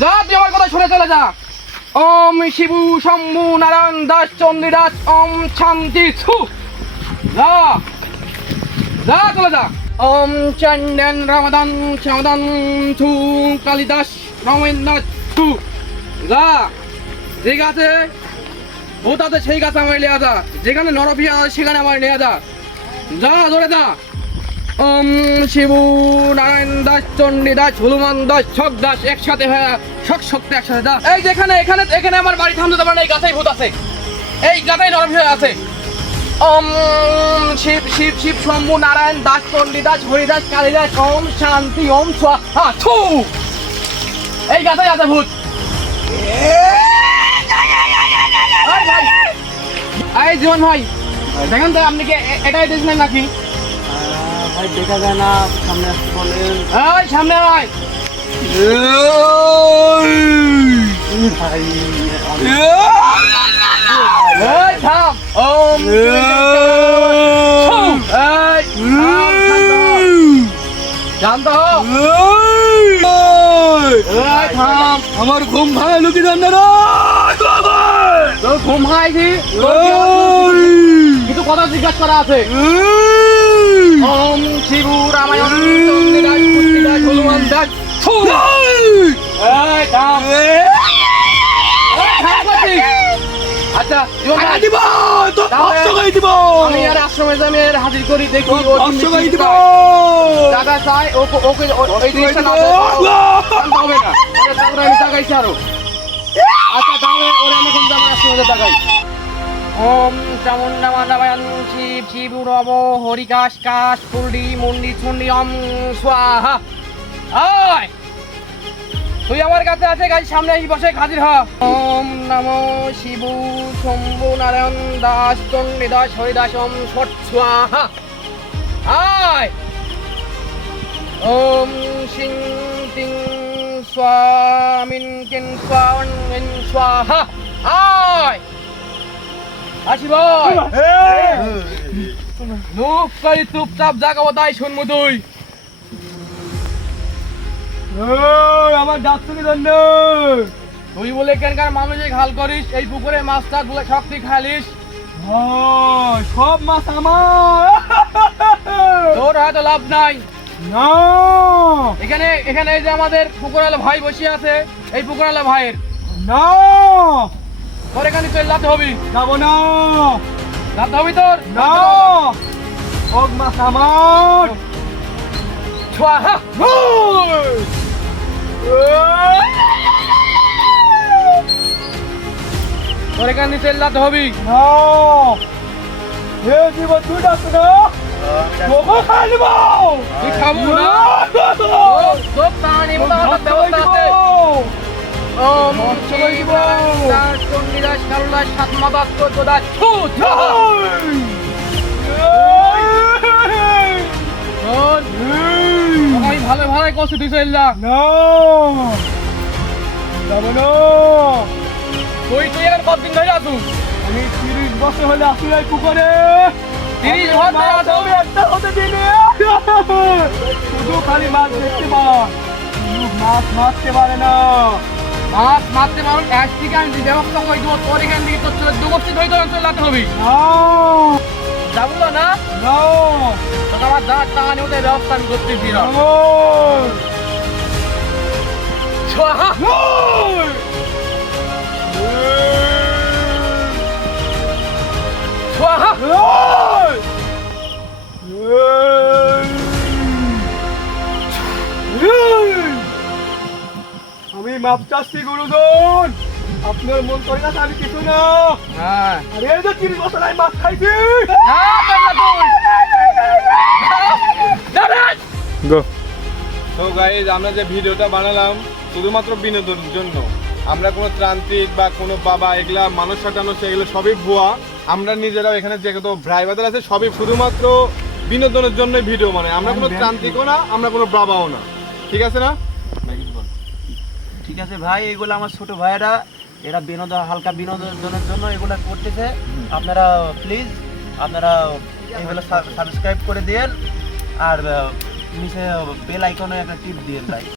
যা তুই আমার কথা শুনে চলে যা। ওম শিবু শম্ভু নারায়ণ দাস চন্দ্রী দাস ওম শান্তি ছু। যা যা চলে যা। ওম চন্দন রামাদান সমাদান ছু কালিদাস রমেন্দ্রনাথ ছু। যা যে গাছে ভূত আছে সেই গাছে আমার নেওয়া যা, যেখানে নরপিয়া আছে সেখানে আমার নেওয়া যা। যা ধরে যা। ওম শিবু নারায়ণ দাস চন্ডী দাস হনুমান দাস ছক দাস একসাথে হয়ে শক শক্তি একসাথে যা। এই যেখানে এখানে এখানে আমার বাড়ি থামতে পারে না, এই গাছেই ভূত আছে, এই গাছেই নরপিয়া আছে। ওম শিব শিব শিব শম্ভু নারায়ণ দাস চন্ডী দাস হরিদাস কালিদাস ওম শান্তি ওম স্বাহা ছু। এই গাছেই আছে ভূত। এই জীবন ভাই দেখেন তো আপনি কি এটাই দেখলেন নাকি? ভাই দেখা যায় না, সামনে আসতে বলেন। এই সামনে আয়। ভাই এই থাম। ওম এই শান্ত হ। এই থাম। আমার ঘুম ভাই লুকি জান না তোর ঘুম ভাইছি, কিছু কথা জিজ্ঞাসা করা আছে। ওম শিবু রামায়ণ চন্ডী দাস পুষ্টি দাস হনুমান দাস ছু। এই থাম। আচ্ছা দিব তো অসগাই দিব। আমি আর আশ্রমে যাই আর হাজির করি দেখি ও অসগাই দিব। টাকা চাই ওকে ওকে ওই জিনিসটা না হবে না, ওটা তারপরে আমি টাকাইছি আরো। আচ্ছা তাহলে ওরা এখন যাবো আশ্রমে টাকাই। ওম চামুন্ডা মান্ডাবায়ন শিব শিব রব হরিকাশ কাশ ফুলডি মুন্ডি চুন্ডি ওম স্বাহা। আয় তুই আমার কাছে আছে, গাছ সামনে এই বসে হাজির হ। ওম নমো শিবু শম্ভু নারায়ণ দাস চন্ডী দাস হরিদাস ওম সৎ স্বাহা। আয় ওম সিং তিং স্বামিন কিন স্বামিন স্বাহা। আয় আসি ভাই নুপ করি চুপচাপ জাগা তাই শুনবো তুই। আমার ডাক শুনে জান তুই বলে কেনকার মানুষে ঘাল করিস, এই পুকুরে মাছ টাছ গুলো সব তুই খালিস। সব মাছ আমার। তোর হয়তো লাভ নাই। না এখানে এখানে এই যে আমাদের পুকুরালা ভাই বসে আছে, এই পুকুরালা ভাইয়ের না তোর এখানে চলে যেতে হবি। যাবো না। যেতে হবি তোর না সব মাছ আমার। স্বাহা। তোর এখানে চলে যেতে হবি। না এ জীবন তুই ডাক না তোকে খাই দিব। তুই খাবো না। তোর প্রাণী ব্যবস্থা আছে। ওম শিব দাস চন্ডী দাস কালুদাস সাতমা বাক্য দাস ছু। আমি ভালো ভালোই করছি তুই চললা। না যাবো না। তুই তুই এখন কতদিন ধরে আসু? আমি 30 বছর হলে আসি এই পুকুরে। 30 বছর ধরে আসু? আমি একটা হতে দিনে শুধু খালি মাছ দেখতে পাই, মাছ মারতে পারে না। মাছ মারতে পারো এক থেকে আমি ব্যবস্থা করে দেবো, তোর এখান থেকে তোর 14 বছর ধরে তোর অঞ্চলে যেতে হবে। যাবো না না তোকে আমার যা টাকা নেই ওদের ব্যবস্থা আমি করতেছি না। স্বাহা। স্বাহা। আমি মাপ চাচ্ছি গুরুজন, আপনার মন করে না আমি কিছু না। হ্যাঁ আরে এই যে 30 বছর আমি মাছ খাইছি। তো গাইজ আমরা যে ভিডিওটা বানালাম শুধুমাত্র বিনোদনের জন্য, আমরা কোনো তান্ত্রিক বা কোনো বাবা এগুলা মানুষ সাটানো সেগুলো সবই ভুয়া। আমরা নিজেরাও এখানে যে কত ভাই বাদার আছে সবই শুধুমাত্র বিনোদনের জন্যই ভিডিও, মানে আমরা কোনো তান্ত্রিকও না, আমরা কোনো বাবাও না। ঠিক আছে না? ঠিক আছে ভাই, এগুলো আমার ছোট ভাইয়েরা, এরা বিনোদন হালকা বিনোদনের জন্য এগুলো করতেছে। আপনারা প্লিজ আপনারা এগুলো সাবস্ক্রাইব করে দেন আর নিচে বেল আইকনে একটা টিপ দিন ভাই।